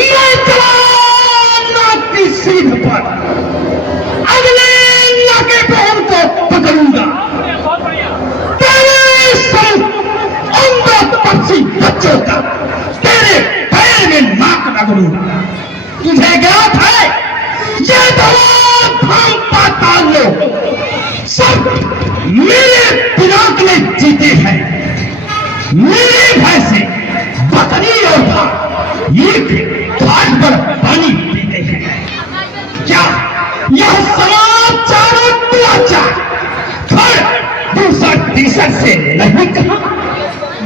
मैं जवान की सीध पर अगले नाके पे उनको पकड़ूंगा। तेरे सब अंदर पक्षी बच्चों का तेरे पैर में नाक रगड़ूंगा। तुझे ज्ञात है ये दवा धाम पाताल लोग सब मेरे पिनाक में जीते हैं। मेरे भैंसे बकरी और भाग एक घाट पर पानी पीते हैं। क्या यह समाचार दुराचार थर्ड दूसरा तीसर से नहीं कहा?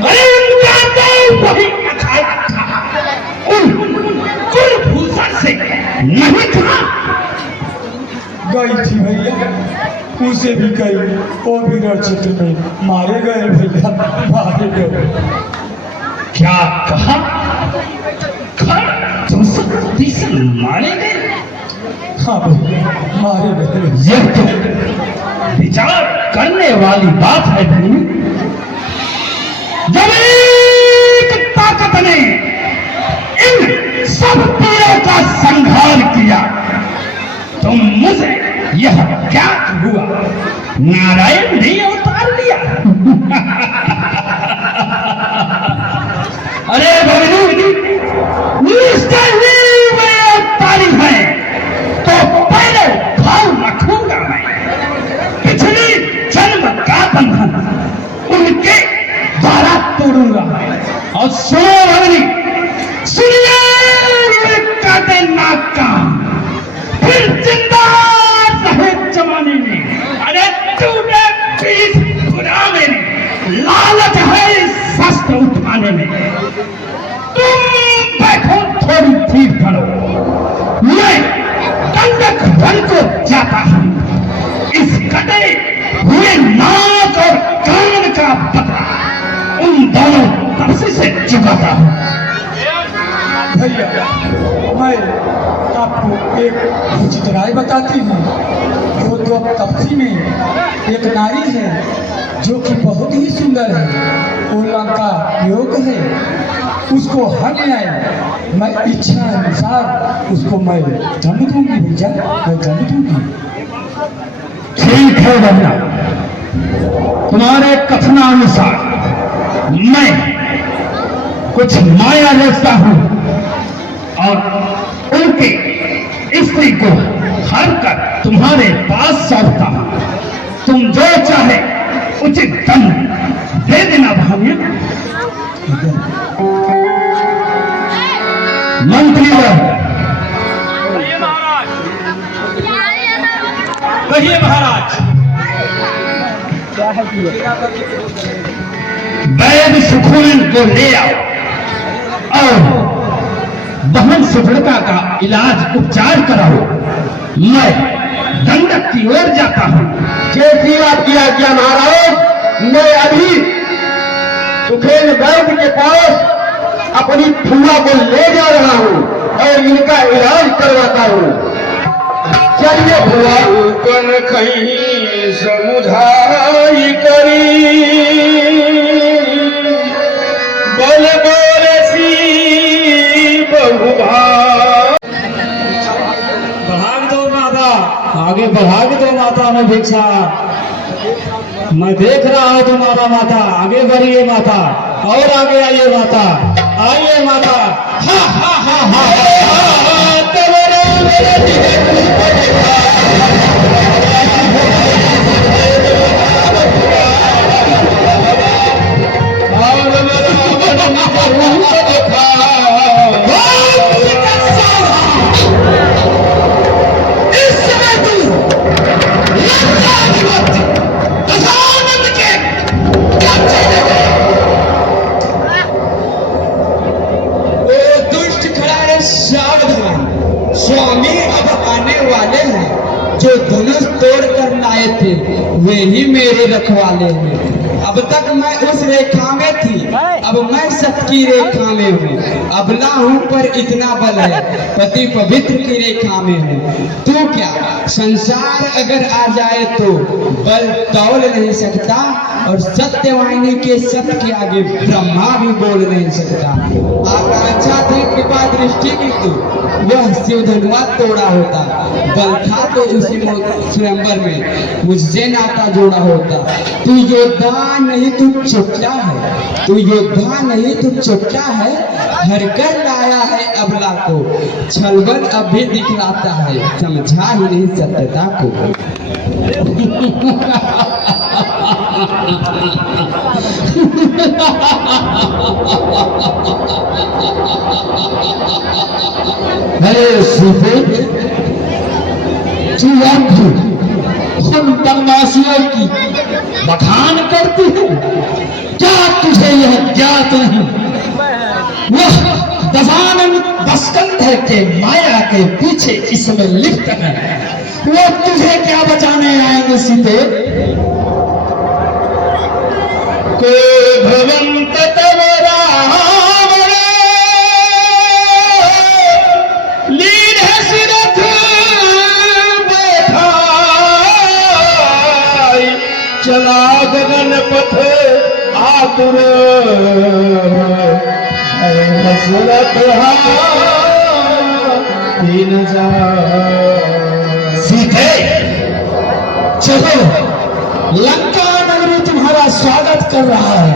अरे उनका तो वही अखाड़ा था, उन कुलभूषण से नहीं कहा? गई थी भैया, उसे भी गई, वो भी रणक्षेत्र में मारे गए भैया, मारे गए। क्या कहा? तीसर मारे गए? हाँ भैया, मारे गए। यह तो विचार करने वाली बात है भाई। जब एक ताकत ने इन सब पीड़ों का संहार किया तो मुझे यह ज्ञात हुआ नारायण ने अवतार लिया। अरे भगवान, निश्चय ही वे अवतारी है तो पहले भाव रखूंगा मैं। पिछली जन्म का बंधन उनके द्वारा तोड़ूंगा। और सुनो भगनी, सुनिए काटे नाक का, फिर जिंदा रहे जमाने में। अरे तूने पीठ घुराने में, लालच है शस्त्र उठाने में। तुम बैठो थोड़ी धीर करो, मैं दंडक वन को जाता हूं। इस कटे हुए नाक और कान का बदला उन दोनों तपसी से चुकाता हूं। भैया, मैं आपको एक उचित राय बताती हूँ। वो तो तपसी में एक नारी है जो कि बहुत ही सुंदर है, वो लंका योग है, उसको हर न्याय मैं इच्छा अनुसार उसको मैं दंड दूंगी भैया, मैं दंड दूंगी। ठीक है भैया, तुम्हारे कथनानुसार मैं कुछ माया रचता हूं और उनके स्त्री को हर कर तुम्हारे पास सौंपता हूं। तुम जो चाहे उचित दंड दे देना भाग्य। मंत्री कहिए महाराज, कहिए महाराज। वैद सुखुन को ले आओ और बहन सुभ्रता का इलाज उपचार कराओ। मैं दंडक की ओर जाता हूं। जैसी आपकी आज्ञा महाराज, मैं अभी सुखेन वैद्य के पास अपनी फुआ को ले जा रहा हूं और इनका इलाज करवाता हूं। चलिए फुआ। कन कहीं समुझाई करी बोल बोल सी बहुभाग। भाग दो माता, आगे बढ़ा के दो माता में भिक्षा। मैं देख रहा हूँ तुम्हारा माता, आगे बढ़िए माता, और आगे आइए माता, आइए माता। हा हा हा हा स्वामी अब आने वाले हैं, जो धनुष तोड़ कर लाए थे वे ही मेरे रखवाले हैं। अब तक मैं उस रेखा में थी, अब मैं सबकी रेखा में हूँ। अबला हूँ पर इतना बल है, पति पवित्र की रेखा में हूँ। तू क्या संसार अगर आ जाए तो बल तौल नहीं सकता, और सत्यवाहिनी के सत्य के आगे ब्रह्मा भी बोल नहीं सकता। आकांक्षा थी कृपा सृष्टि की तू, वह शिवधनुआ तोड़ा होता, बल था तो उसी स्वयंवर में मुझसे नाता जोड़ा होता। तू योद्धा नहीं तू चुपटा है, तू योद्धा नहीं तू चुपटा है, हर कर लाया है अबला को, छलबल अब भी दिखलाता है, समझा ही नहीं सत्यता को। अरे सीते, तू हम बदमाशियों की बखान करती है, क्या तुझे यह ज्ञात नहीं? वह दशानन दशकंधर के माया के पीछे इसमें लिप्त है, वो तुझे क्या बचाने आएंगे सीते? को भवंत तव रावण लीन है सिरथ बैठाई, चला गगन पथ आतुर हसरत तीन जा। सीधे चलो, लंका नगरी तुम्हारा स्वागत कर रहा है।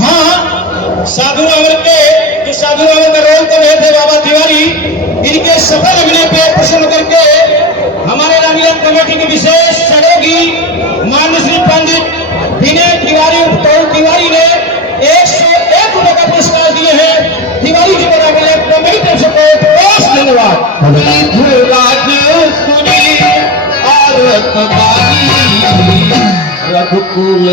हाँ, साधु अवर के जो साधु अवर का रोल कर रहे थे बाबा तिवारी, इनके सफल अभिनय पे प्रसन्न करके हमारे रानीगंज कमेटी के विशेष सहयोगी मान्य श्री पंडित विनय तिवारी तिवारी ने 101 रुपए का पुरस्कार दिए हैं। तिवारी जी बना मिले कमेटी तरफ से बहुत धन्यवाद। रघुकुल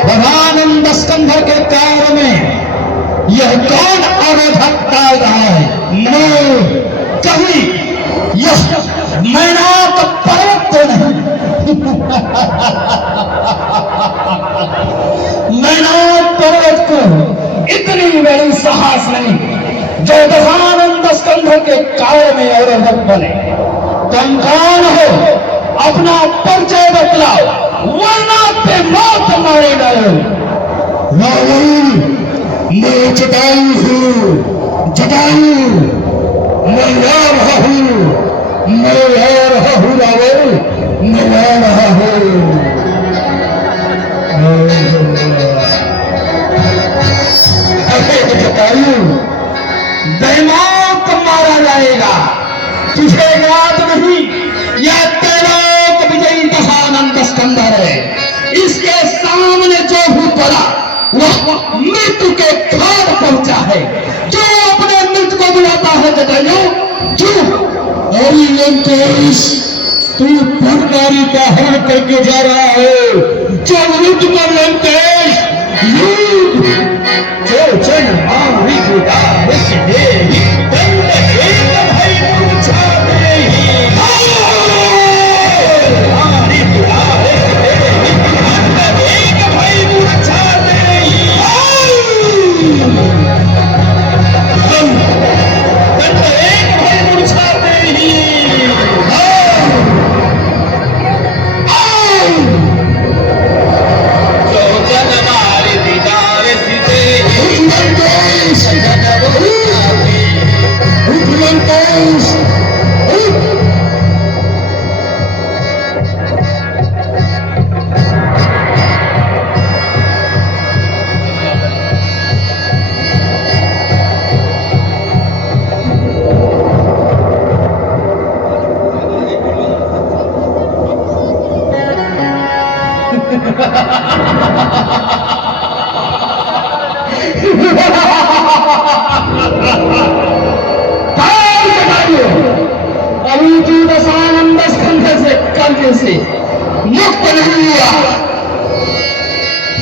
भगवानंद स्कंधर के कार्य में यह कौन अवरोधक डाल रहा है? मैं कहीं यह मैनाक पर्वत तो नहीं? मैनाक पर्वत को इतनी बड़ी साहस नहीं जो भगवानंद स्कंधर के कार्य में अवरोधक बने। तुम कौन हो? अपना परिचय बतलाओ, वरना पे मौत मारे डालो। रावण, मैं जटायु हूँ, जटायु। मैं आ रहा हूँ, मैं आ रहा हूँ रावण, मैं आ रहा हूँ। अरे जटायु, बेमौत मारा जाएगा। तुझे याद नहीं, यह त्रिलोक विजयी दशानंद स्कंधर है। इसके सामने जो भी पड़ा वह मृत्यु के घाट पहुंचा है। जो अपने मृत्यु को बुलाता है जटायु, जो अरे लंकेश, तू भंडारी का हरण करके जा रहा है। चल युद्ध कर लंकेश, युद्ध। चल चल मारी गुदार से दे अभी तू बंधन से मुक्त नहीं हुआ।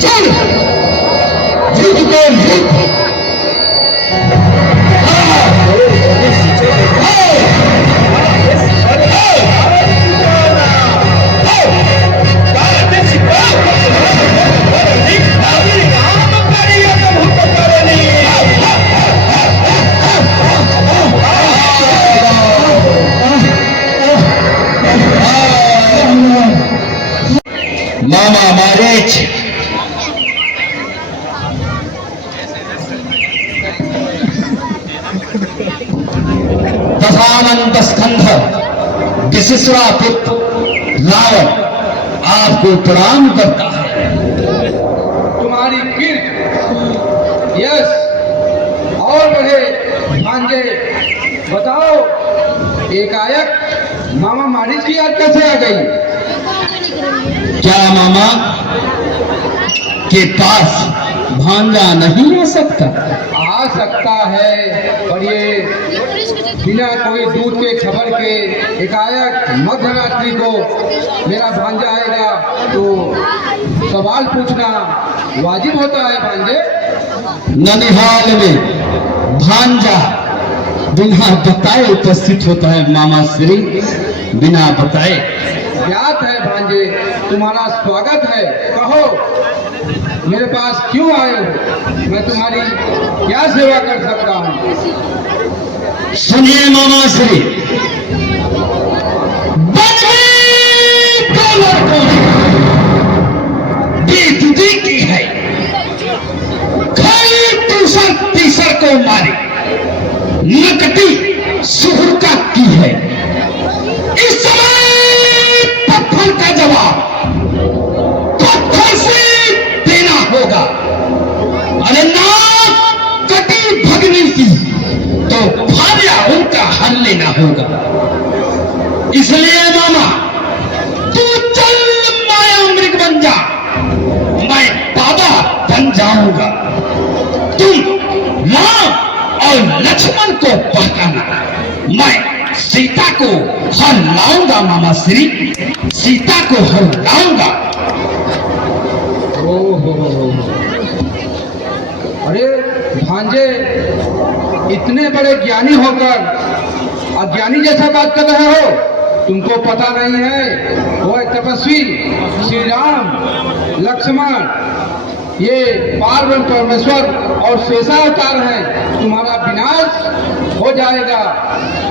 चल युद्ध को युद्ध। मामा मारीच दशानंद स्कंध विशिष्टा पुत्र रावण आपको प्रणाम करता है। तुम्हारी कीर्ति यश और बढ़े भांजे। बताओ एकाएक मामा मारीच की याद कैसे आ गई? क्या मामा के पास भांजा नहीं आ सकता? आ सकता है, पर ये बिना कोई दूध के खबर के एकाएक मध्यरात्रि को मेरा भांजा आएगा तो सवाल पूछना वाजिब होता है भांजे। ननिहाल में भांजा बिना बताए उपस्थित होता है मामा श्री, बिना बताए। ज्ञात है भांजे, तुम्हारा स्वागत है। कहो मेरे पास क्यों आए हो? मैं तुम्हारी क्या सेवा कर सकता हूँ? सुनिए मामा श्री, बेदुदी की है, खाली तीसर को मारे, नकटी सुहरका की है। इस समय पत्थर का जवाब पत्थर से देना होगा। अरे ना कटी भगनी की तो भार्या उनका हल लेना होगा। इसलिए मामा तू चल माया मृग बन जा, मैं बाबा बन जाऊंगा। तुम राम और लक्ष्मण को बहकाना, मैं सीता को हर लाऊंगा। मामा श्री, सीता को हर लाऊंगा। अरे भांजे, इतने बड़े ज्ञानी होकर अज्ञानी जैसा बात कर रहे हो? तुमको पता नहीं है वो एक तपस्वी श्री राम लक्ष्मण ये पार्वती परमेश्वर और शेषावतार हैं। तुम्हारा विनाश हो जाएगा।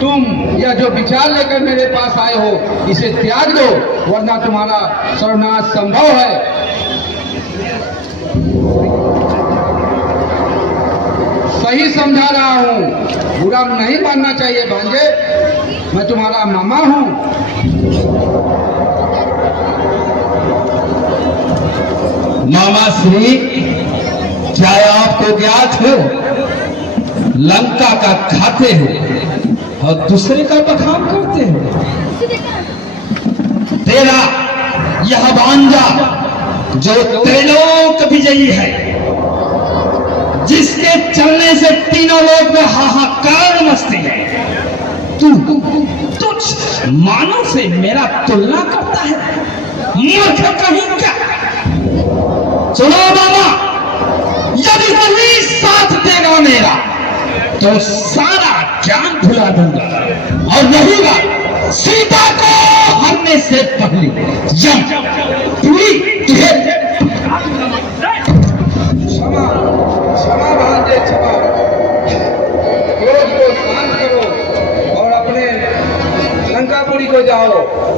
तुम यह जो विचार लेकर मेरे पास आए हो इसे त्याग दो, वरना तुम्हारा सर्वनाश संभव है। सही समझा रहा हूँ, बुरा नहीं मानना चाहिए भांजे। मैं तुम्हारा मामा हूँ। मामा श्री, क्या आपको ज्ञात हो लंका का खाते हो और दूसरे का बखान करते हो? तेरा यह भांजा जो त्रैलोक विजयी है, जिसके चलने से तीनों लोग में हाहाकार मचती है, तू तुझ मानव से मेरा तुलना करता है? मूर्ख कहीं का। सुनो बाबा, यदि वही साथ देगा मेरा तो सारा ज्ञान भुला दूंगा और रहूंगा सीता को हरने से पहले जब पूरी क्षमा क्षमा भांजे, क्षमा। क्रोध को शांत करो और अपने लंकापुरी को जाओ।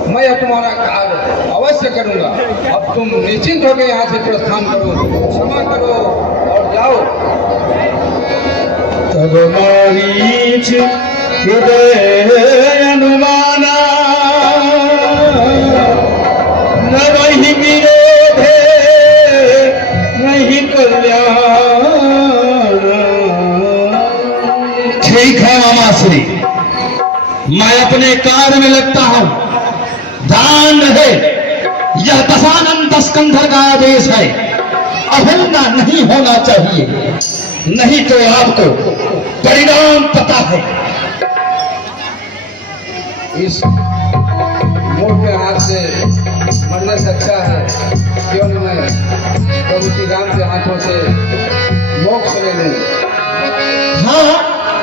मैं तुम्हारा कार्य अवश्य करूंगा। अब तुम निश्चिंत होकर यहाँ से प्रस्थान करो। क्षमा करो और जाओ। तब मारीच हृदय अनुमाना, न वही विरोधे नहीं कल्याण। ठीक है मामा श्री, मैं अपने कार्य में लगता हूं। ध्यान रहे, यह दशानंद स्कंधर का आदेश है, अवहेलना नहीं होना चाहिए, नहीं तो आपको परिणाम पता है। इस मोट के हाथ से मरने से अच्छा है क्यों न मैं प्रभु श्री राम के हाथों से मोक्ष ले लूं। हाँ,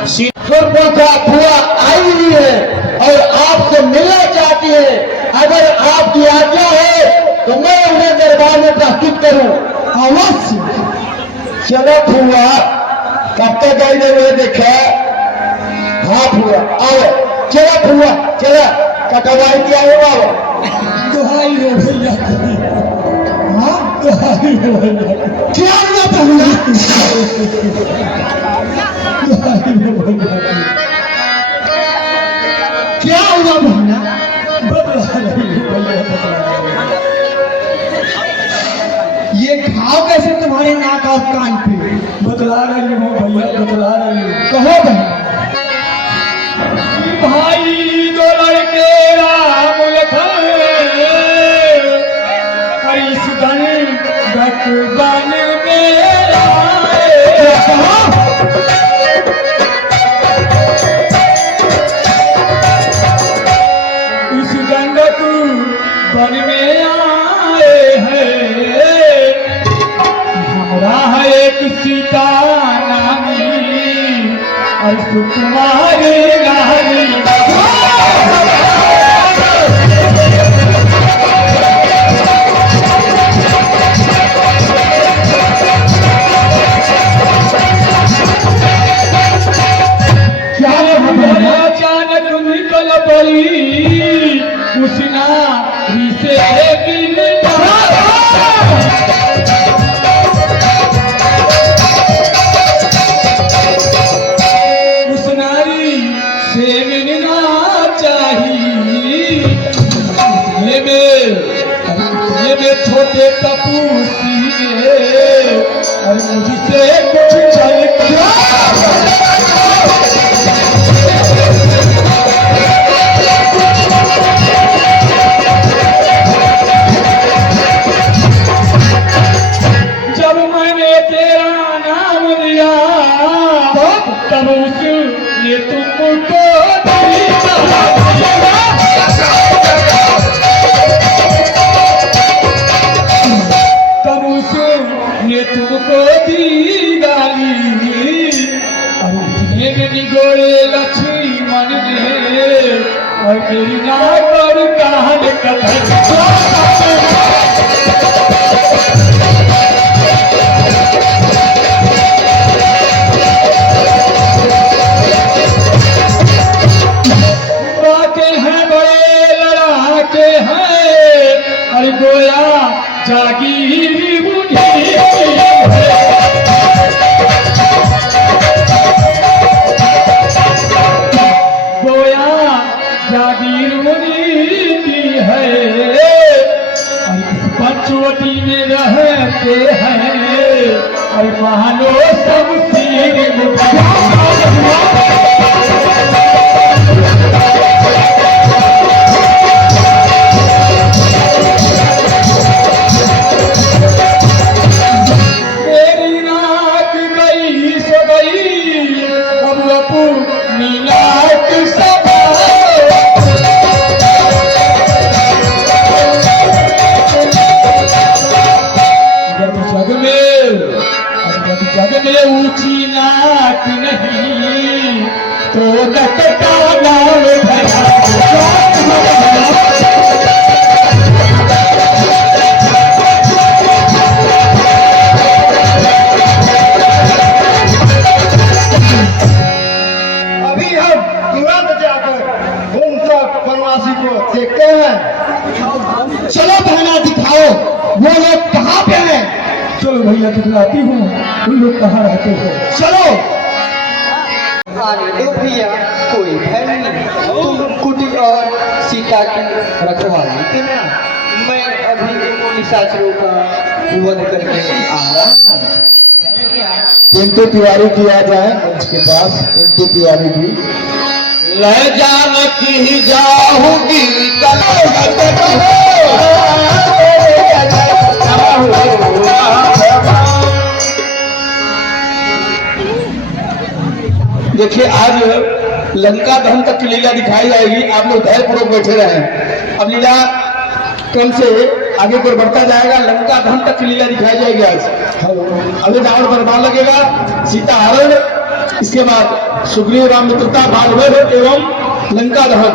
सुरपुरा फुआ आई हुई है और आपसे मिलना चाहती है। अगर आपकी आज्ञा है तो मैं उन्हें दरबार में प्रस्तुत करूं। अवश्य। चलो फुआ, कब तक आई हुए देखा। हाँ फुआ आओ, चलो फुआ चलो, कटवाई दिया होगा। दुहाई हो भैया। हाँ दुहाई हो भैया। क्या हुआ भैया? दुहाई हो भैया। क्या हुआ भैया? बदला रही हो भैया, बदला रही हो। ये घाव कैसे तुम्हारे नाक और कान पे? बदला रही हो भैया, बदला रही हो। कहो बहन। भाई दो लड़के राम लखन इस धन घट बन मेरा इस गंगक बन में आए हैं। हमरा है एक सीता नामी और सुकुमारी नारी। अचानक निकल पड़ी उस नारी से मिलना। उस नारी से मिलना चाहिए। ये में छोटे तपूसी और मुझसे कुछ चल गया। जब मैंने तेरा नाम लिया तब उसने तुमको दी गाली। और उठने में निगोरे लक्ष्मण ने और मेरी नाक और कान कथन। गोया जागीर बुढ़ी गोया जागीर बुढ़ी की है। पंचवटी में रहते हैं और मानो सब सिर जग में ऊंची नाक नहीं तो नक का नाम भरा। अभी हम तुरंत जाकर उन सब वनवासी को देखते हैं। चलो बहना दिखाओ वो लोग कहाँ पे हैं। चलो भैया दिखलाती हूँ उन लोग कहाँ रहते हो। चलो आने दो भैया, कोई भय नहीं। तुम कुटी और सीता की रखवाली करना, मैं अभी निशाचरों का वध करके आ रहा हूँ। पिंटू तिवारी जी आ जाए मंच के पास। पिंटू तिवारी जी ले जानकी जाऊंगी देखिए आज लंका दहन तक की लीला दिखाई जाएगी। आप लोग धैर्यपूर्वक बैठे रहे। अब लीला क्रम से आगे को बढ़ता जाएगा। लंका दहन तक की लीला दिखाई जाएगी आज। अभी रावण बरबाद लगेगा, सीता हरण, इसके बाद सुग्रीव राम मित्रता, बाल वध एवं लंका दहन।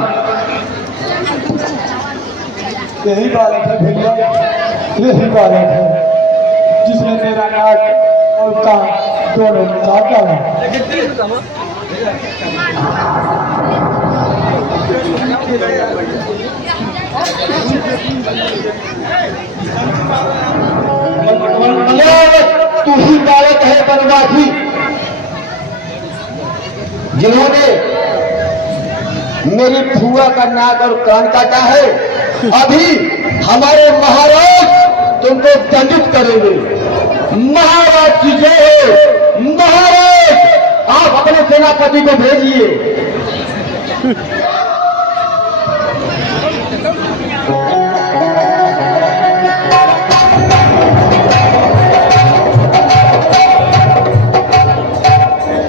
यही बालक है भैया, यही बालक है जिसने मेरा नाक और कान दोनों काट डाला। तू ही बालक है बनवासी, जिन्होंने मेरी फुआ का नाक और कान काटा है। अभी हमारे महाराज तुमको दंडित करेंगे। महाराज की जय हो। महाराज, आप अपने सेनापति को भेजिए।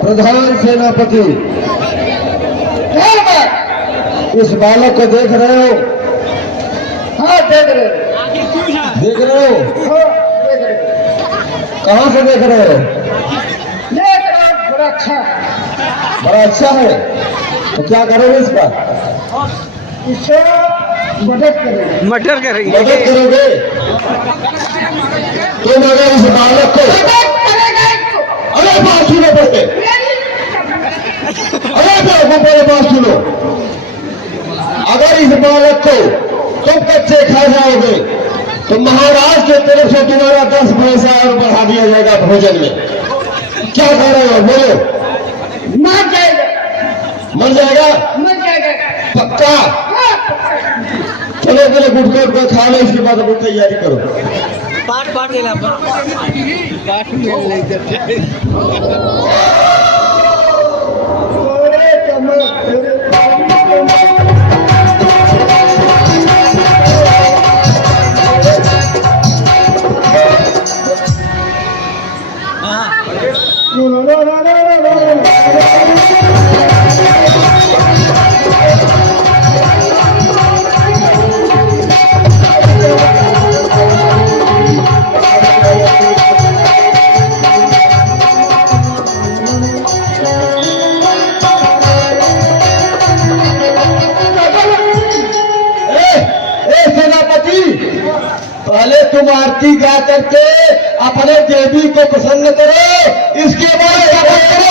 प्रधान सेनापति, इस बालक को देख रहे हो? हाँ, देख रहे हो। देख रहे हो? कहाँ से देख रहे हो? देख रहे हो, बड़ा अच्छा, बड़ा अच्छा है। तो क्या करोगे इसका? इससे मदद करेंगे। मदद करेंगे। मदद करोगे? तुम अगर इस बालक को, अरे बात सुनो पहले, अरे पहले बात सुनो। अगर इस बालक को तुम कच्चे खा जाओगे तो महाराज की तरफ से तुम्हारा 10 पैसा और बढ़ा दिया जाएगा भोजन में। क्या कह रहे हो? बोलो। मर जाएगा। मर जाएगा? मर जाएगा। पक्का? चलो पहले गुटखा उठकर खा लो, इसके बाद अपनी तैयारी करो। पाठ देना पहले तुम आरती गा करके अपने देवी को प्रसन्न करो, इसके बाद करो।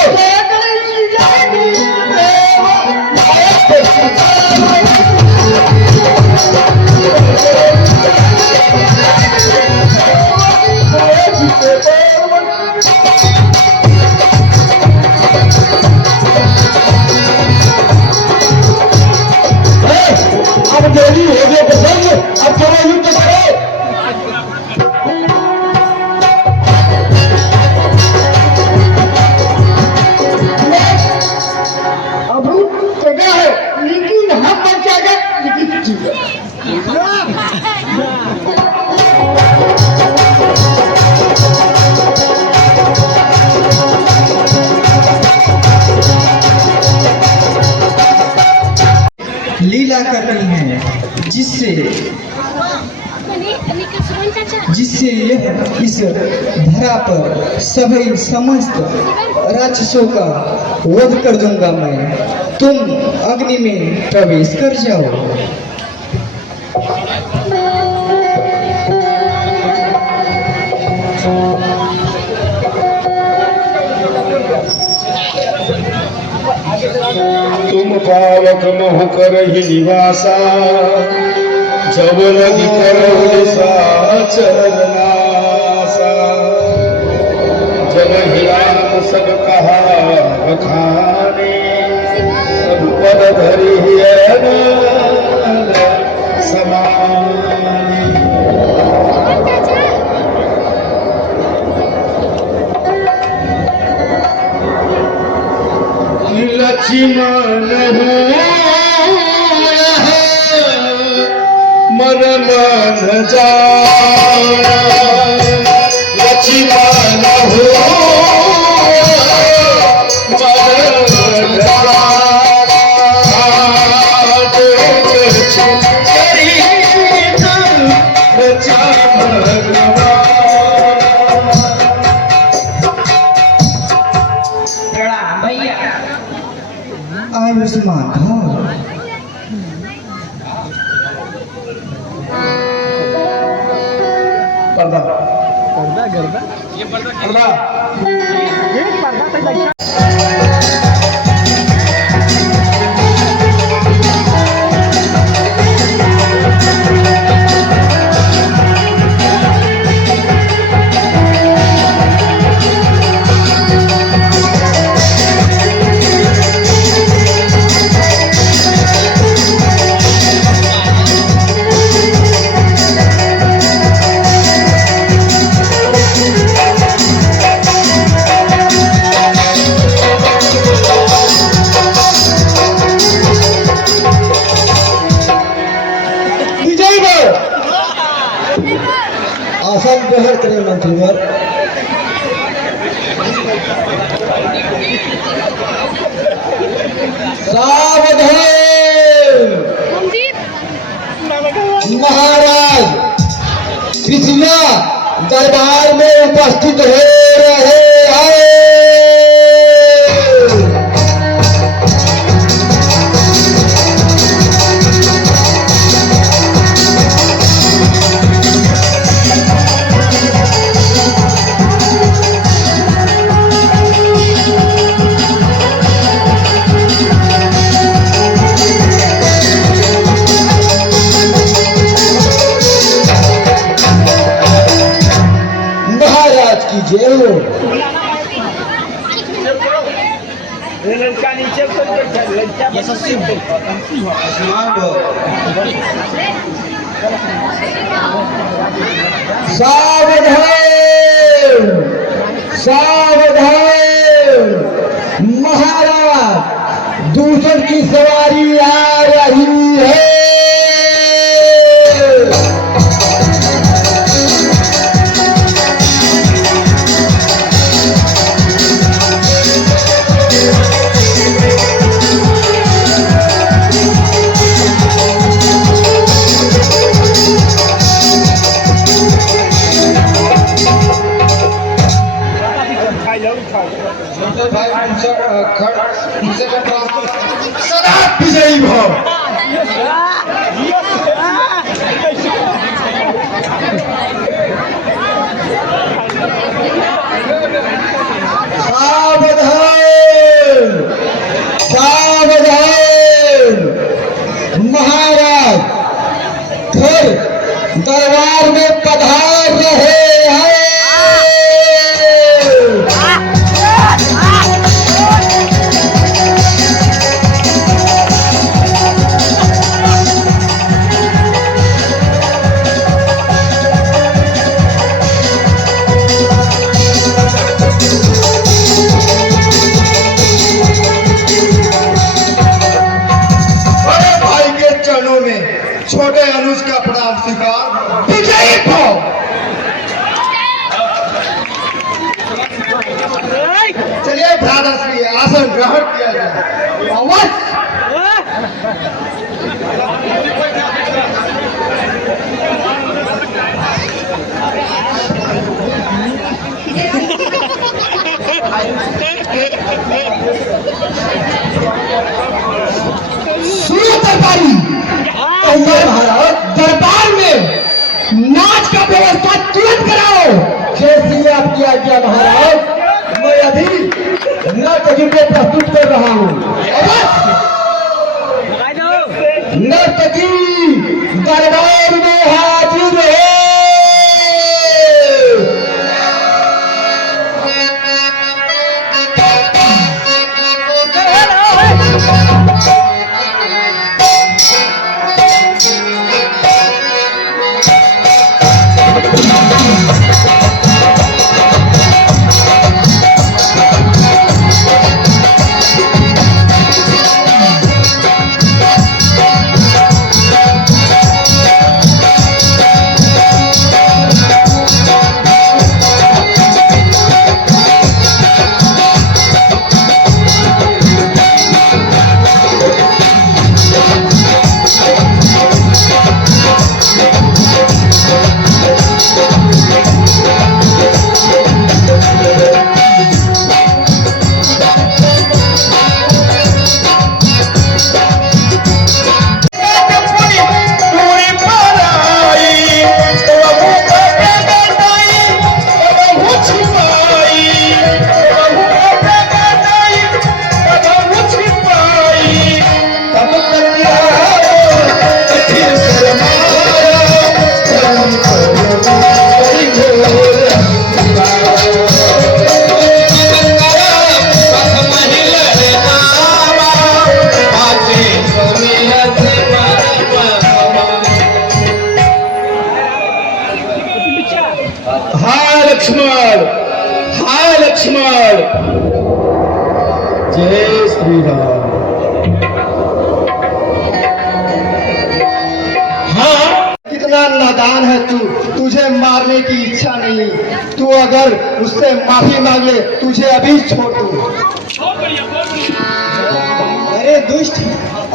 अब देवी हो गए प्रसन्न, अब चलो युद्ध करो। लीला करनी है जिससे यह इस धरा पर सभी समस्त राक्षसों का वध कर दूंगा मैं। तुम अग्नि में प्रवेश कर जाओ। तुम पावक मोह कर ही निवासा, जब नदी करो चरनासा। जब हिरान सब कहा बखाने, सब पद धरी समान। लक्ष्मण मरण जा लक्ष्मण हो मरण जा। विजयी भाव आसन ग्रहण करें मंत्रीवर। सावधान महाराज कृष्णा दरबार में उपस्थित हो रहे हैं। महाराज की जय हो। सावधान सावधान महाराज दूसर की सवारी आ रही है। सदा विजयी भव। सावधान सावधान महाराज फिर दरबार में पधार रहे हैं। छोटे अनुज का प्रणाम स्वीकार। विजयी भव। चलिए भ्राताश्री आसन ग्रहण किया जाए। अवश्य। सुनो दरबारी महाराज दरबार में नाच का व्यवस्था तुरंत कराओ। जैसी आपकी आज्ञा महाराज। मैं अभी नर्तकी को प्रस्तुत कर रहा हूँ। नर्तकी दरबार में हाजिर है। श्री राम। हाँ, कितना नादान है तू, तुझे मारने की इच्छा नहीं। तू अगर उससे माफी मांग ले, तुझे अभी छोड़ दूं। अरे दुष्ट,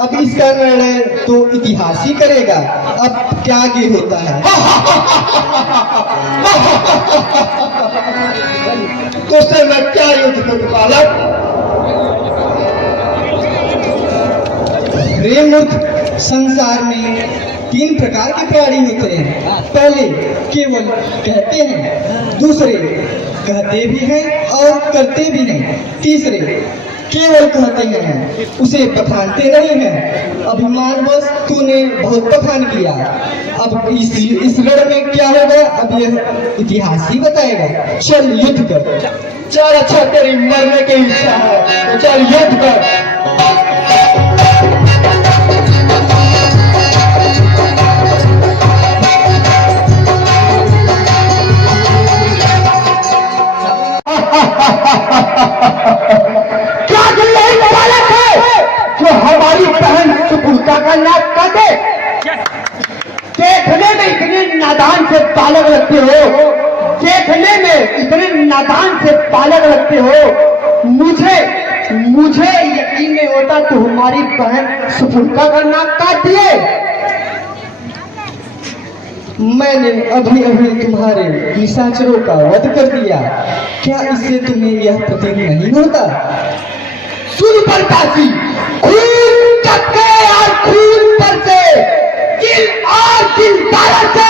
अब इसका निर्णय तो इतिहास ही करेगा। अब क्या आगे होता है। तो उससे मैं क्या युद्ध करूं बालक? प्रेममूर्त, संसार में 3 प्रकार के प्राणी होते हैं। पहले केवल कहते हैं, दूसरे कहते भी हैं और करते भी नहीं, तीसरे केवल कहते हैं, उसे पठानते नहीं हैं। अभिमानवश तूने बहुत पठान किया। अब इस रण में क्या होगा, अब यह इतिहास ही बताएगा। चल युद्ध कर। चल, अच्छा तेरी मरने की इच्छा है तो चल युद्ध कर। क्या तुम यही बालक है जो हमारी बहन सुपुर्दा का नाक काटे? देखने में इतने नादान से बालक लगते हो, देखने में इतने नादान से बालक लगते हो। मुझे यकीन नहीं होता तो हमारी बहन सुपुर्दा का नाक काट दिए। मैंने अभी अभी तुम्हारे निशाचरों का वध कर दिया। क्या इससे तुम्हें यह प्रतीत नहीं होता? सुन परतासी, खून टपके और खून बरसे, दिल और दिलदारों से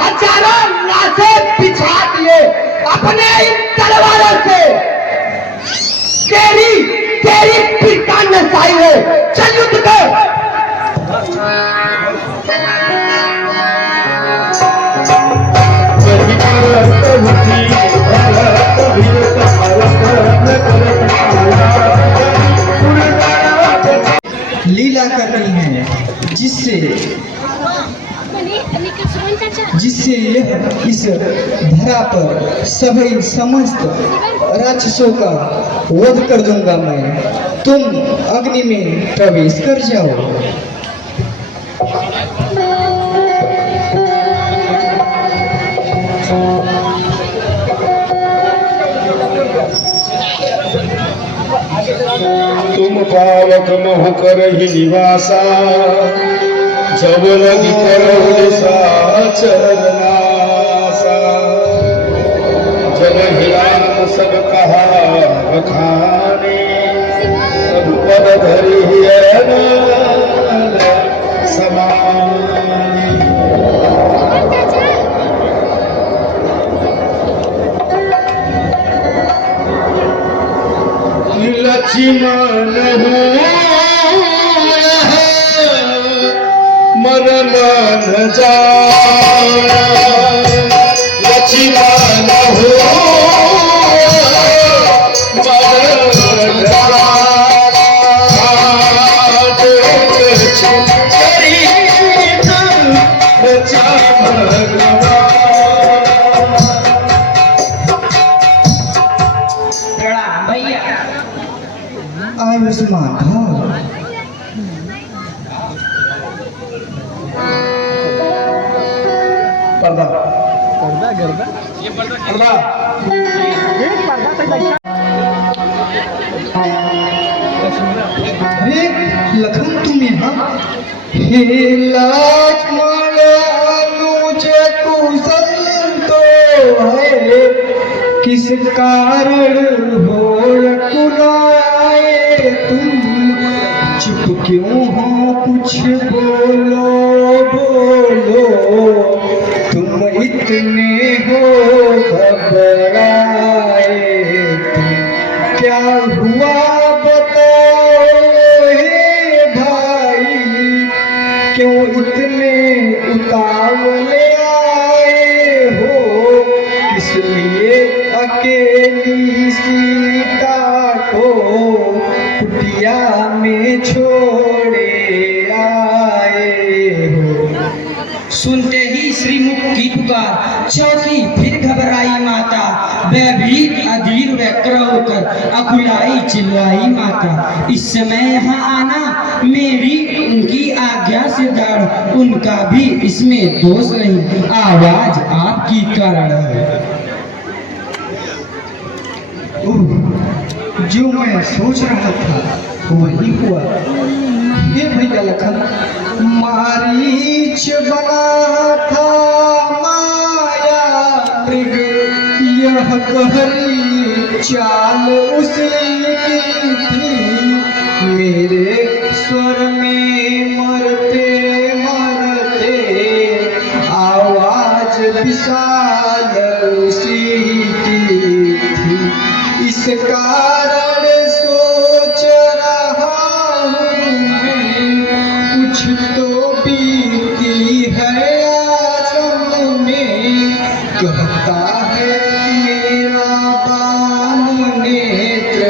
हजारों लाशें बिछा दिए अपने इन तलवारों से। तेरी पिता नसाई है। चल युद्ध कर। लीला करनी है जिससे यह इस धरा पर सभी समस्त राक्षसों का वध कर दूंगा मैं। तुम अग्नि में प्रवेश कर जाओ। तुम पावक मोह कर ही निवासा, जब लगी करो चरनासा। जब हिरान सब कहा बखाने, सब पद धरी समानी। लक्ष्मण मरण न जा, लक्ष्मण मरण न जा। आयुष्मान भव। पर्दा अरे लखन, तुम यहाँ? हे लक्ष्मण, मुझे कुशल तो है, किस कारण हो कुलाए तुम? चुप क्यों हो, कुछ बोलो बोलो। तुम इतने हो घबराए, तुम क्या हुआ बताओ हे भाई? क्यों इतने उतावले आए हो? इसलिए अकेली सीता को कुटिया में छोड़े आए हो। सुनते ही श्रीमुख की पुकार, चौंकी फिर घबराई माता, भयभीत अधीर व क्रोध कर अकुलाई चिल्लाई माता। इस समय यहाँ आना मेरी उनकी आज्ञा से दाढ़, उनका भी इसमें दोष नहीं, आवाज आपकी कारण है। जो मैं सोच रहा था वही हुआ। ये भैया लखन मारीच बना था माया मृग, यह कहरी चाल उसी की थी। मेरे स्वर में मरते मरते आवाज विशाल उसी की थी। इस कारण सोच रहा हूँ मैं, कुछ तो बीती है आश्रम में। कहता है मेरा बाम नेत्र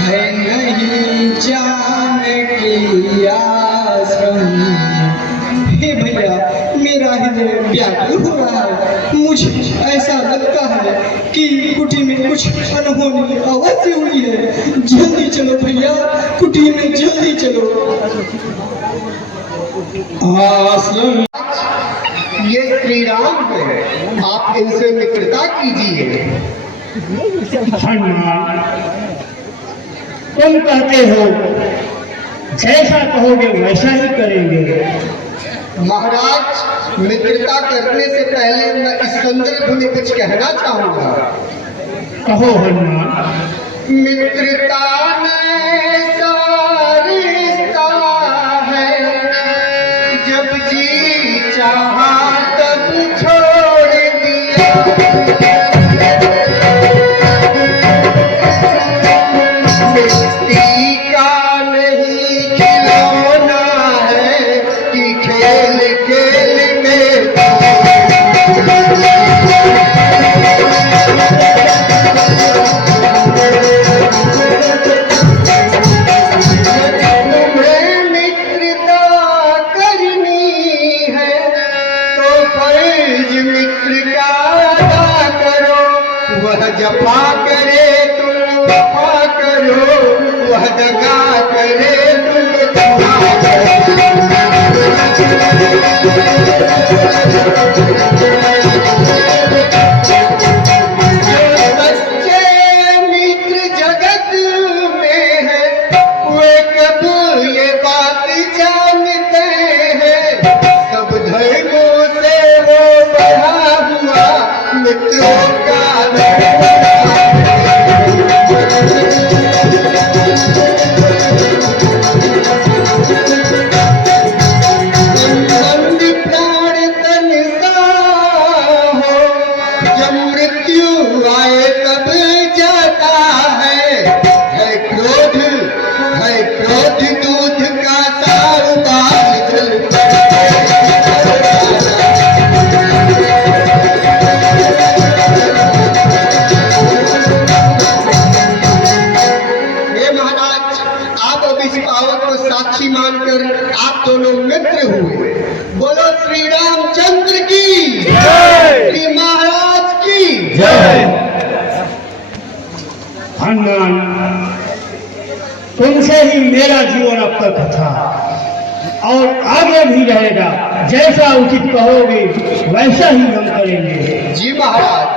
है नहीं जान की आश्रम। हे भैया, मेरा हृदय व्याकुल हो रहा है। मुझे ऐसा लगता है कि कुटी में कुछ अनहोनी अवश्य हुई है। जल्दी चलो भैया, कुटी में जल्दी चलो। आश्रम ये श्री राम है, आप इनसे मित्रता कीजिए। हनुमान, तुम कहते हो जैसा कहोगे वैसा ही करेंगे। महाराज, मित्रता करने से पहले मैं इस संदर्भ में कुछ कहना चाहूंगा। कहो हनुमान। मित्रता में सारिस्ता है, जब जी चाहा तब छोड़ दिया। मिट्टी का नहीं खिलौना है कि खेल खेल में जफा करे तुम वफा करो, वह दगा करे तुम दगा करो। सच्चे मित्र जगत में है, वे कब ये बात जानते हैं। सब धर्मों से वो बढ़ा हुआ मित्रों का साक्षी मानकर आप दोनों मित्र हुए। बोलो श्री रामचंद्र की जय, श्री महाराज की जय। हनुमान, तुमसे ही मेरा जीवन अब तक था और आगे भी रहेगा। जैसा उचित कहोगे वैसा ही हम करेंगे। जी महाराज।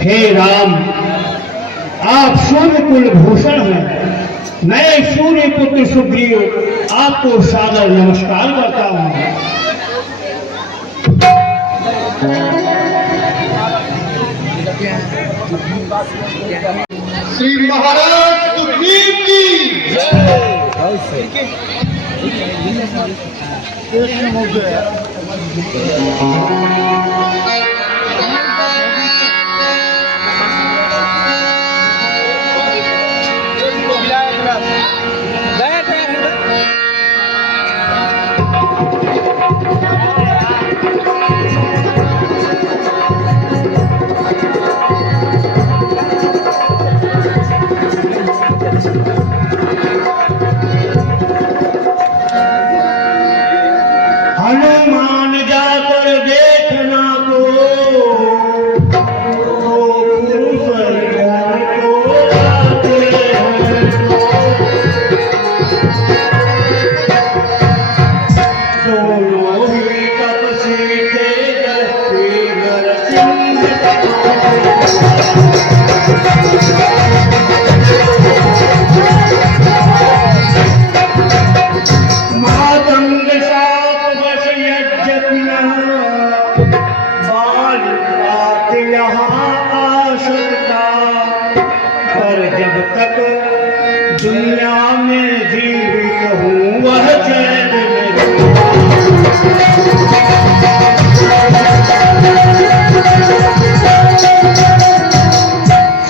हे राम, आप सूर्य कुल भूषण हैं। मैं सूर्य पुत्र सुग्रीव आपको सादर नमस्कार करता हूँ। श्री महाराज सुग्रीव की दुनिया में जीवित हूँ वह चैन में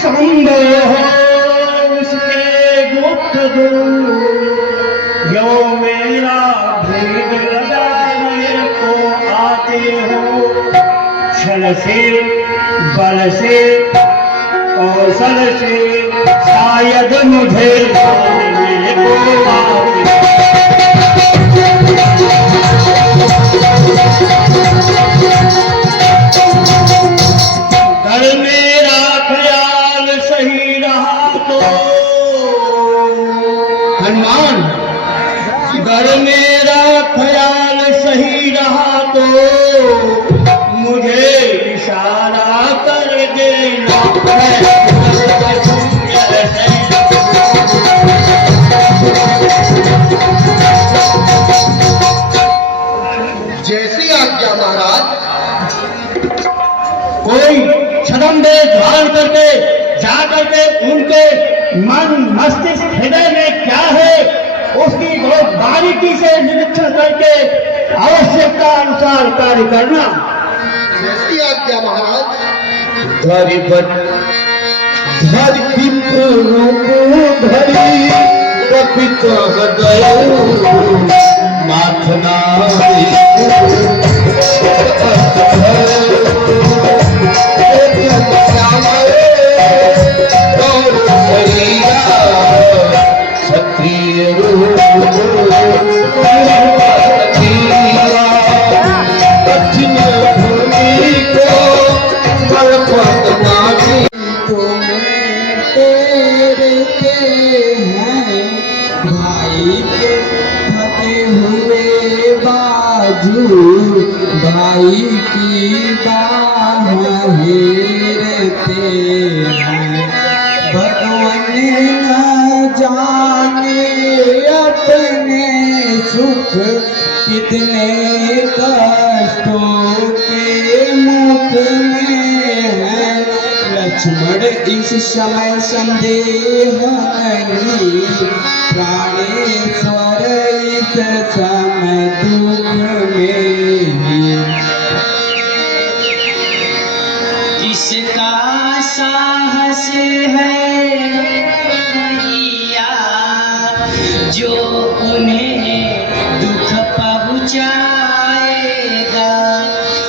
संभव हो उसके गुप्त जो मेरा भेद लगाने को आते हो, छल से बल से कौशल से शायद मुझे मारने को आते। अगर मेरा ख्याल सही रहा तो हनुमान, अगर मेरा ख्याल सही रहा तो मुझे इशारा कर देना। जैसी आज्ञा महाराज। कोई छदम धारण करके जा करके उनके मन मस्तिष्क हृदय में क्या है उसकी बहुत बारीकी से निरीक्षण करके आवश्यकता अनुसार कार्य करना। जैसी आज्ञा महाराज। धरिपट धर विप्र रूप धरी कपित हृदय माथना क्षत्रिय कठिन भूमि को तुम्हें तेरते हैं भाई के थके हुए बाजू, भाई की बाह हेरते हैं। भगवान न जाने अपने सुख कितने कष्टों के मुख में है। लक्ष्मण इस समय संदेह नहीं, प्राणेश्वर इस समय दुख में है। इसका साहस है भैया जो उन्हें दुख पहुँचाएगा।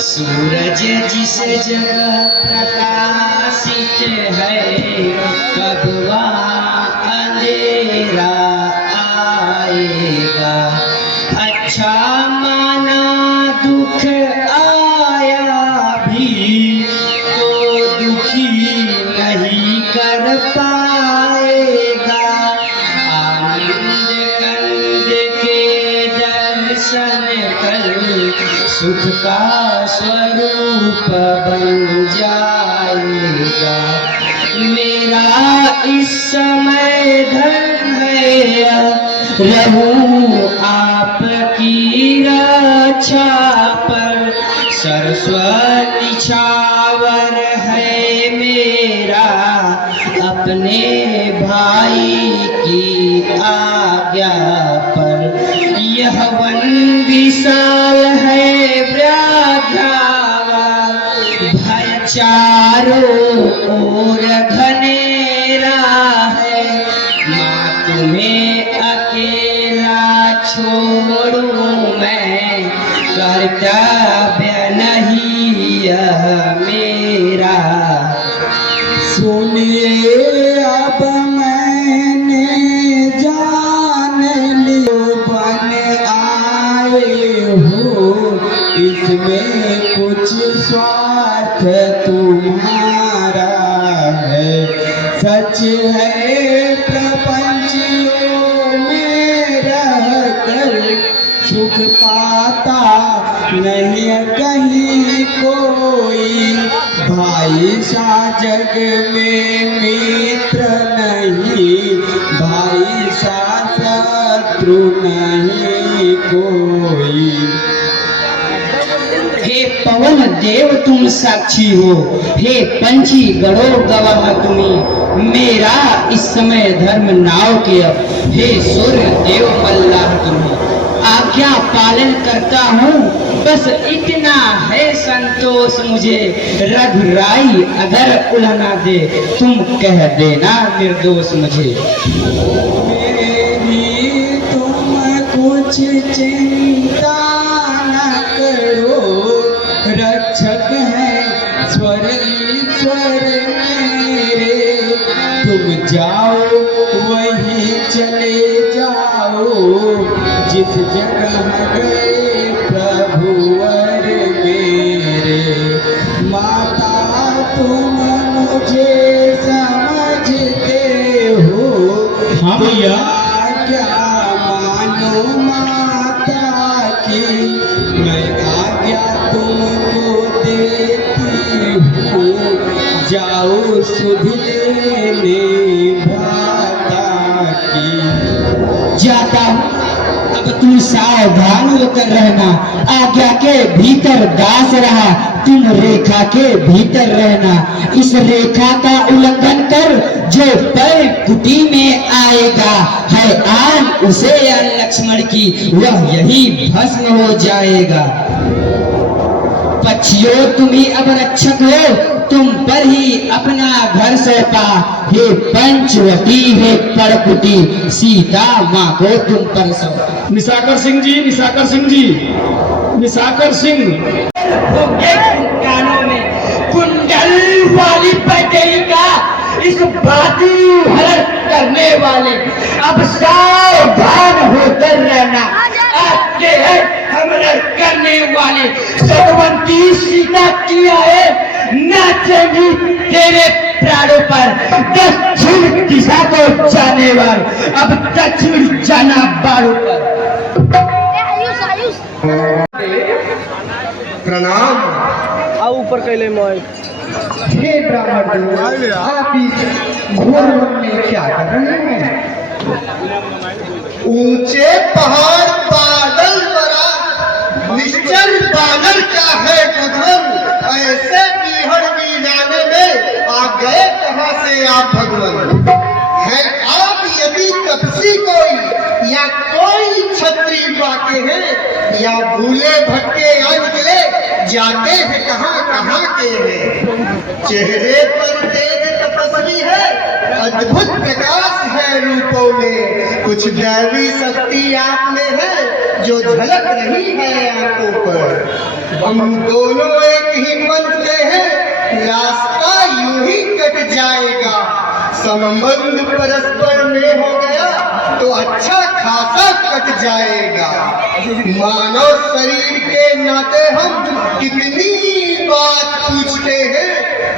सूरज जिस जगह प्रकाशित है कब वहाँ अंधेरा आएगा। अच्छा माना दुख आया भी तो दुखी नहीं कर पाएगा। आनंद कंद के दर्शन कर सुख का स्वरूप बन जाएगा। मेरा इस समय धर्म है रहूं आपकी रक्षा पर। सरस्वती छावर है मेरा अपने भाई की आज्ञा पर। यह वन विशाल है व्याघ्रावा, भय चारों ओर घनेरा है। माँ तुम्हें अकेला छोड़ूं मैं, कर्तव्य नहीं यह मेरा। सुनिए अब मैंने जान लियो बन आए हो, इसमें कुछ स्वार्थ तुम्हारा है। सच है प्रपंचियों में रहकर सुख पाता नहीं कहीं कोई। भाई सा जग में मित्र नहीं, भाई सा शत्रु नहीं कोई। हे पवन देव तुम साक्षी हो, हे पंछी गणों गवाह तुम्हें। मेरा इस समय धर्म नाव के अब, हे सूर्य देव अल्लाह तुम्हें आज्ञा पालन करता हूँ, बस इतना है संतोष मुझे। रघुराई अगर उलना दे तुम कह देना निर्दोष मुझे। मेरी तुम कुछ चिंता न करो, रक्षक है स्वर ईश्वर मेरे। तुम जाओ वहीं चले जाओ जिस जगह गए प्रभुवर मेरे। माता तुम मुझे समझते हो, हाँ भैया। क्या मानो माता की, मैं आज्ञा तुमको देती हूँ, जाओ सुध लेने भ्राता की। जाता हूँ, अब तुम सावधान होकर रहना, आज्ञा के भीतर दास रहा, तुम रेखा के भीतर रहना। इस रेखा का उल्लंघन कर जो पर कुटी में आएगा, है आन उसे या लक्ष्मण की, वह यही भस्म हो जाएगा। पक्षियों तुम ही अब रक्षक हो, तुम पर ही अपना घर सौंपा, हे पंचवटी हे परकुटी, सीता माँ को तुम पर सौंपा। निशाकर सिंह जी, निशाकर सिंह जी, निशाकर सिंह। कानों में कुंडल वाली पैटेरी का इस बाती हरण करने वाले, अब सावधान होकर रहना। आपके है हमला करने वाले सतवंती सीता किया है, नाचेंगी तेरे प्राणों पर। दक्षिण दिशा को जाने वाले अब दक्षिण जाना बाड़ों पर। प्रणाम। हे ब्राह्मण, आप इस घोर वन में क्या कर रहे हैं? ऊंचे पहाड़ बादल बरा, निश्चल बादल का है भगवान, ऐसे बीहड़ की जाने में आ गए कहाँ से आप भगवान? है आप यदि तपसी कोई या कोई छत्री बाके हैं, या भूले भटके या निकले जाते हैं कहाँ कहाँ के हैं? चेहरे पर तेज तपस्वी है, अद्भुत प्रकाश है रूपों में, कुछ दैवी शक्ति आप में है जो झलक रही है आंखों पर। हम दोनों एक ही पंथ के हैं, रास्ता यूं ही कट जाएगा। संबंध परस्पर में हो गया तो अच्छा खासा कट जाएगा। मानव शरीर के नाते हम कितनी बात पूछते हैं,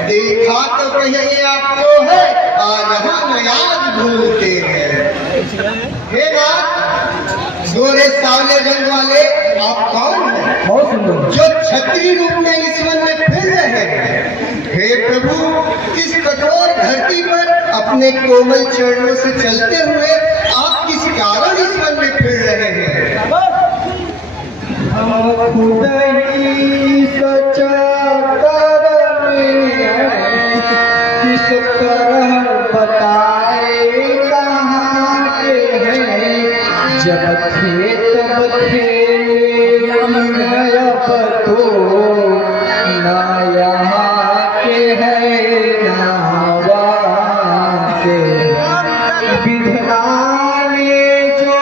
देखा तो कहीं आपको है, आ रहा न याद भूलते हैं। हे नाथ, गोरे सावले रंग वाले आप कौन हैं? बहुत सुंदर। जो छत्री रूप में इस वन में फिर रहे हैं। हे प्रभु, इस कठोर धरती पर अपने कोमल चरणों से चलते हुए आप किस कारण इस वन में फिर रहे हैं? हम खुद ही सचराचर में हैं, किस तरह बताए कहाँ के हैं। जब थे तब थे अब तो ना यहाँ के हैं ना वहाँ के। विधना ने जो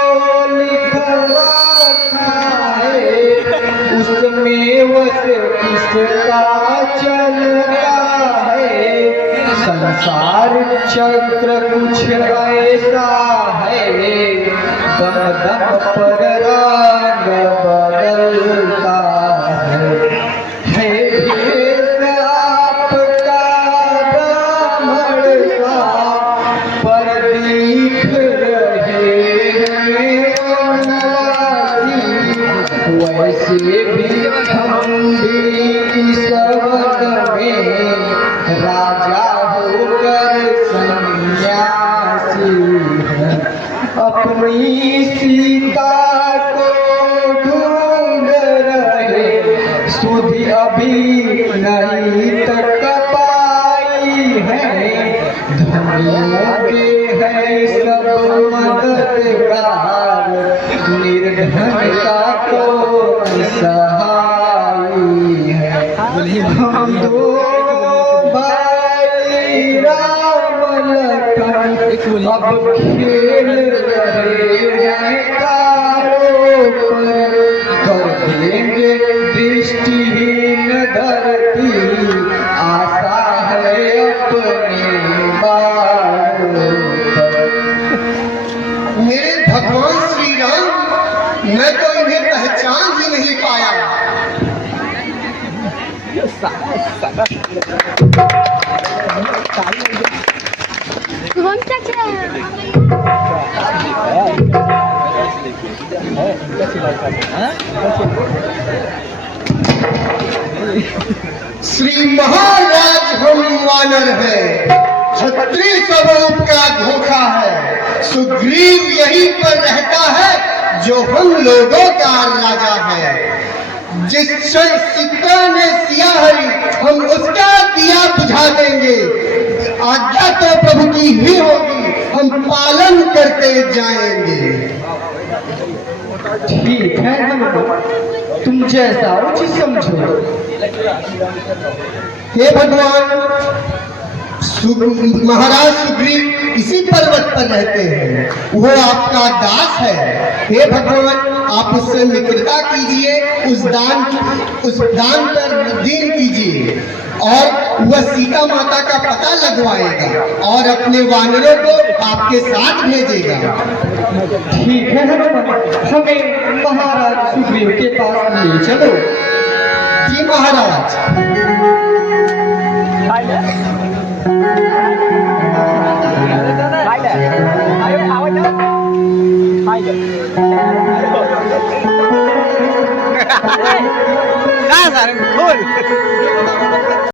लिख रखा है, उसमें वस किसका चलता है। संसार चक्र कुछ ऐसा है, दम दम पर रंग बदलता है। भेष आपका ब्राह्मण सा, पर दिख रहे हैं वनवासी। वैसे भी हम भी इस वन में राजा होकर सन्यासी हैं। अपनी सीता को ढूंढ रहे अब खेल रहे हैं तारों पर, कर देंगे दृष्टिहीन धरती, आशा है अपने बालों पर। मेरे भगवान श्री राम, मैं तो इन्हें पहचान ही नहीं पाया। श्री महाराज हम वानर है, क्षत्रिय स्वरूप का धोखा है। सुग्रीव यहीं पर रहता है जो हम लोगों का राजा है। जिस क्षण सीता ने सिया हरी, हम उसका दिया बुझा देंगे। आज्ञा तो प्रभु की ही होगी, हम पालन करते जाएंगे। ठीक है हनुमान, तुम जैसा उचित समझो। हे भगवान, महाराज सुग्रीव इसी पर्वत पर रहते हैं, वो आपका दास है। हे भगवान, आप उससे मित्रता कीजिए, उस दान पर दीन कीजिए, और वह सीता माता का पता लगवाएगा और अपने वानरों को आपके साथ भेजेगा। ठीक है हनुमान, हमें महाराज सुग्रीव के पास ले चलो। जी महाराज।